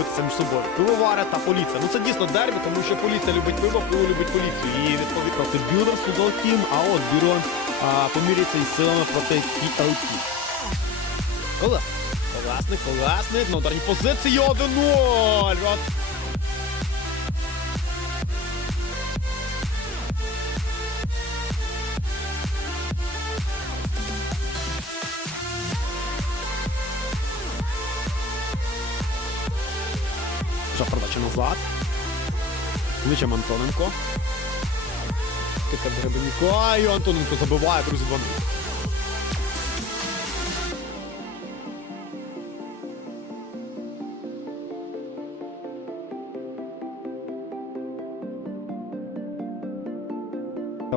битися між собою. Пивовари та поліція. Ну це дійсно дербі, тому що поліція любить пиво, пиво любить поліцію. І відповідно проти Бюрер Судол Тім, а от Бюрон поміряється із силами проти TLT. Колес. Колесник, колесник, на ударній позиції 1-0. Передача назад. Мичем Антоненко. Кика Гребенюка. І Антоненко забиває, друзі, 2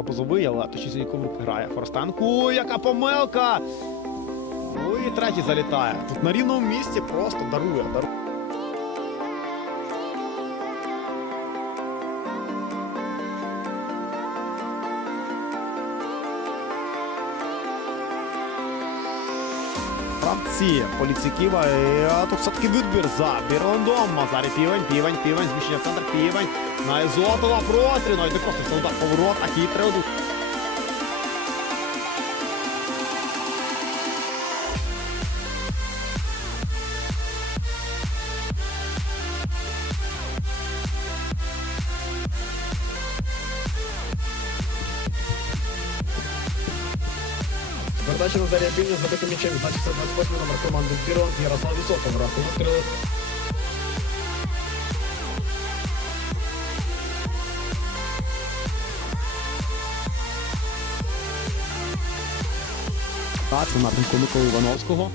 Позовий, але точніше нікому грає. Форстенку, яка помилка! Ну і третій залітає. Тут на рівному місці просто дарує. дарує. Гравці поліціківа. І а, тут все-таки відбір за Бірландом. Мазарі півень, півень, півень, зміщення в центр, півень. На Ізотова простріл. І не просто це удар поворот, а хитрий Передача Назарія Більний забитим м'ячем. Значить, це 28 номер команди Бірон Ярослав Високов. Рахунок 3 Так, це напрямку Миколи Івановського.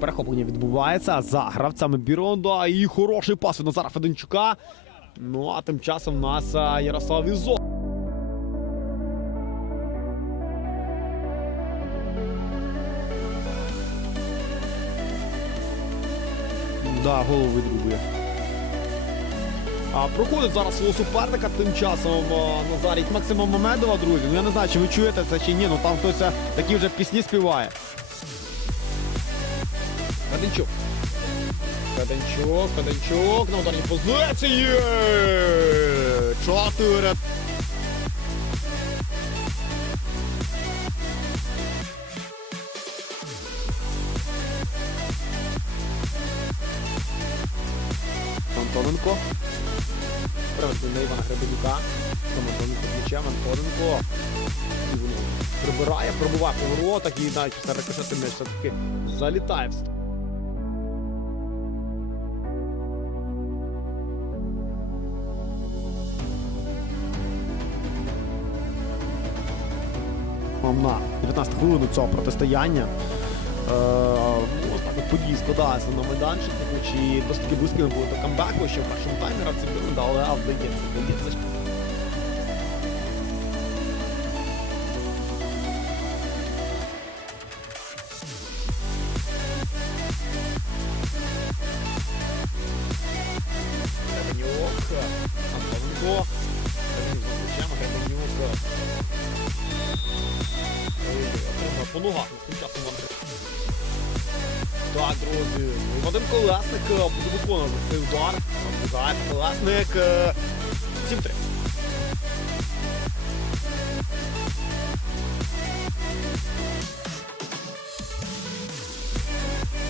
Перехоплення відбувається за гравцями Біронда і хороший пас від Назара Феденчука. Ну а тим часом у нас Ярослав Ізо. Да, голову відрубує. А проходить зараз свого суперника тим часом а, Назарій Максима Мамедова, друзі. Ну я не знаю, чи ви чуєте це чи ні, ну там хтось такі вже пісні співає. Феденчук. Феденчук, Феденчук на ударній позиції. Чотири. Антоненко. Приведе на Івана Гребенюка. Там Антоненко з м'ячем, Антоненко. І воно Прибирає, пробуває по воротах і навіть після рикошету м'яч все-таки залітає на 19 хвилину цього протистояння. Події складаються на майданчику, чи досить таки близько було до камбеку, що в першому таймі гравці не дали, а вдається, вдається. Колесник е, виконувати цей удар. Удар, Колесник. е, 7-3.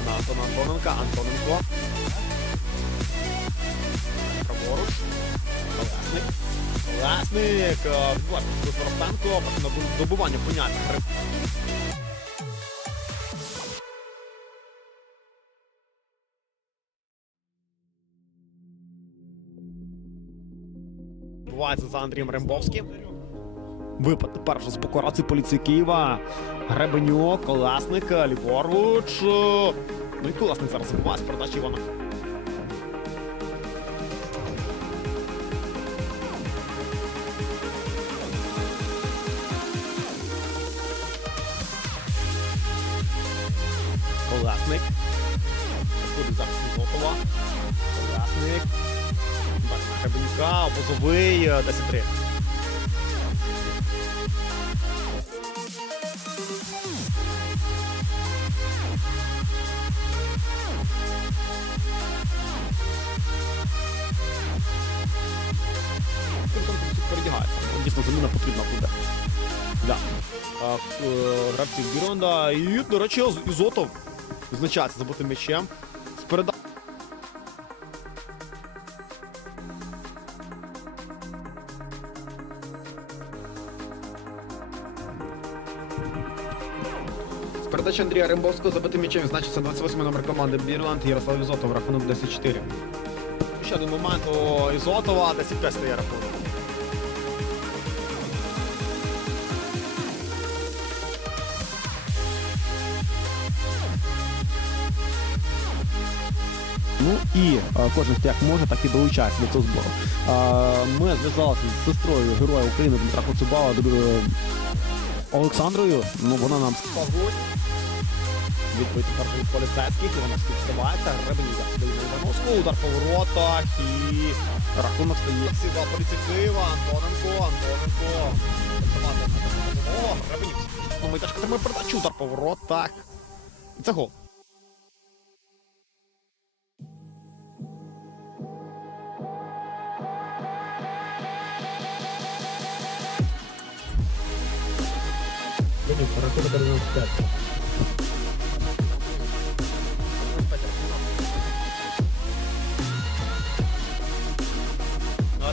На Антона Антоненка. Антоненко. Праворуч. Колесник. Колесник. е, Ростенко. На добування понятно. Відбувається за Андрієм Рембовським. Випад вже з покораці поліції Києва. Гребенюк, Колесник, ліворуч. Ну і Колесник зараз з передачі Івана. Колесник. Заходить зараз. Колесник. Кабенюка, Бузовий, 10-3. Дійсно, заміна потрібна буде. Да. А, е, гравців Біронда. І, до речі, Ізотов визначається забутим мечем З передачі. З передачі Андрія Римбовського забитим м'ячем значиться 28 номер команди Бірланд Ярослав Ізотов, рахунок 10-4. Ще один момент у Ізотова, 10-5 стає рахунок. Ну і е, кожен як може, так і долучається до цього збору. Е, Ми зв'язалися з сестрою Героя України Дмитра Коцюбала е, Олександрою. Ну вона нам сказала відповідь перших поліцейських, і вона співставається, Ребені засідає на Івановську, удар по і рахунок стає. Сіла поліція Києва, Антоненко, Антоненко. О, Ребені. Ну, ми теж тримає передачу, удар по воротах. І це гол. Винюк, рахунок 11-5.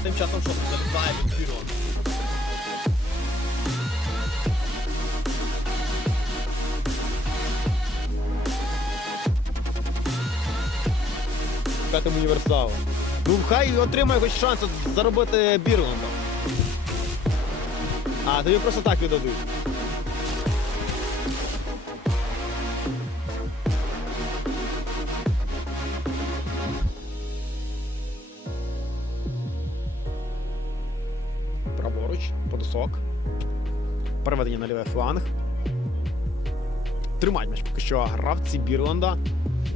Тим часом що залітає пірон. П'ятим універсалом. Ну хай отримає хоч шанс заробити бірлом. А, тобі просто так віддадуть. Праворуч, подосок. Переведення на лівий фланг. Тримають м'яч поки що гравці Бірланда.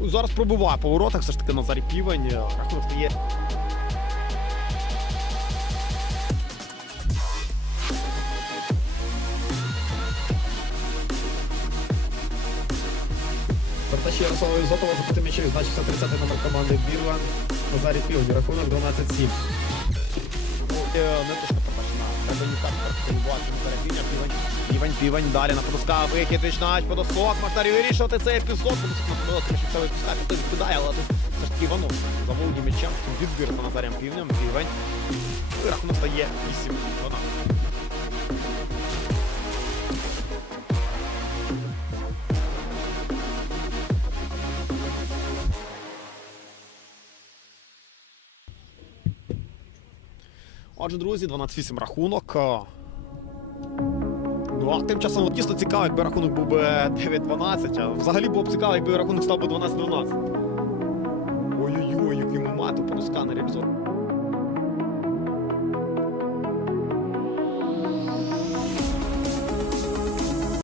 Зараз пробуває по воротах, все ж таки Назарій Півень. Рахунок стає. Передачі Ярослава Ізотова забитим м'ячем значиться 30 номер команди Бірланд. Назарій Півні, рахунок 12-7. Назарій Півень. Далі на подоска вихід, починають подосок. Махтарі вирішувати цей епізод. Тому що це випускає, хто відкидає, але тут все ж таки Іванов заволодів м'ячем. Відбір за Назарем Півнем. Півень. Рахунок стає 8-12. Отже, друзі, 12-8 рахунок. Ну, а тим часом тісно цікаво, якби рахунок був би 9-12, а взагалі було б цікаво, якби рахунок став би 12-12. Ой-ой-ой, який момент у Пороска не реалізований.